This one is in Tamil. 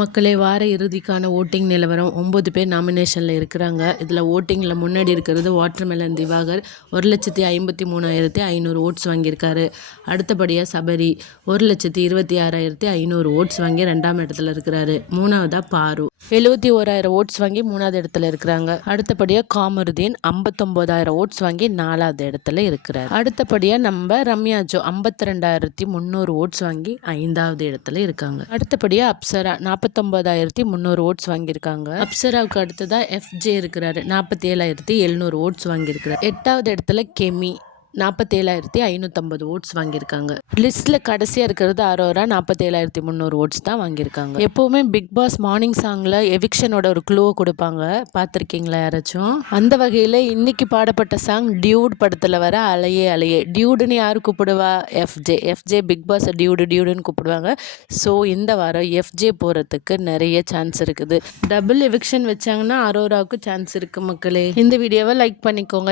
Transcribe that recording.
மக்களே, வார இறுதிக்கான ஓட்டிங் நிலவரம். 9 பேர் நாமினேஷனில் இருக்கிறாங்க. இதில் ஓட்டிங்கில் முன்னாடி இருக்கிறது வாட்டர்மெலன் திவாகர். 1,53,500 ஓட்ஸ் வாங்கியிருக்காரு. அடுத்தபடியாக சபரி 1,26,500 ஓட்ஸ் வாங்கி 2ஆம் இடத்துல இருக்கிறாரு. மூணாவதாக பாரு 71,000 ஓட்ஸ் வாங்கி 3ஆவது இடத்துல இருக்கிறாங்க. அடுத்தபடியாக காமருதீன் 59,000 ஓட்ஸ் வாங்கி 4ஆவது இடத்துல இருக்கிறார். அடுத்தபடியாக நம்ம ரம்யாஜோ 52,300 ஓட்ஸ் வாங்கி 5ஆவது இடத்துல இருக்காங்க. அடுத்தபடியாக அப்சரா 49,300 ஓட்ஸ் வாங்கியிருக்காங்க. அப்சராவுக்கு அடுத்ததாக எஃப்ஜே இருக்கிறாரு. 47,700 ஓட்ஸ் வாங்கியிருக்கிறார். 8ஆவது இடத்துல கெமி 47,550 ஓட்ஸ் வாங்கியிருக்காங்க. லிஸ்ட்டில் கடைசியாக இருக்கிறது அரோரா. 47,300 ஓட்ஸ் தான் வாங்கியிருக்காங்க. எப்போவுமே பிக் பாஸ் மார்னிங் சாங்கில் எவிக்ஷனோட ஒரு க்ளூவை கொடுப்பாங்க. பார்த்துருக்கீங்களா யாராச்சும்? அந்த வகையில் இன்னைக்கு பாடப்பட்ட சாங் டியூட் படத்தில் வர அலையே அலையே. டியூடுன்னு யார் கூப்பிடுவா? எஃப்ஜே பிக் பாஸை டியூடுன்னு கூப்பிடுவாங்க. ஸோ இந்த வாரம் எஃப்ஜே போகிறதுக்கு நிறைய சான்ஸ் இருக்குது. டபுள் எவிக்ஷன் வச்சாங்கன்னா அரோராவுக்கு சான்ஸ் இருக்குது மக்களே. இந்த வீடியோவை லைக் பண்ணிக்கோங்க.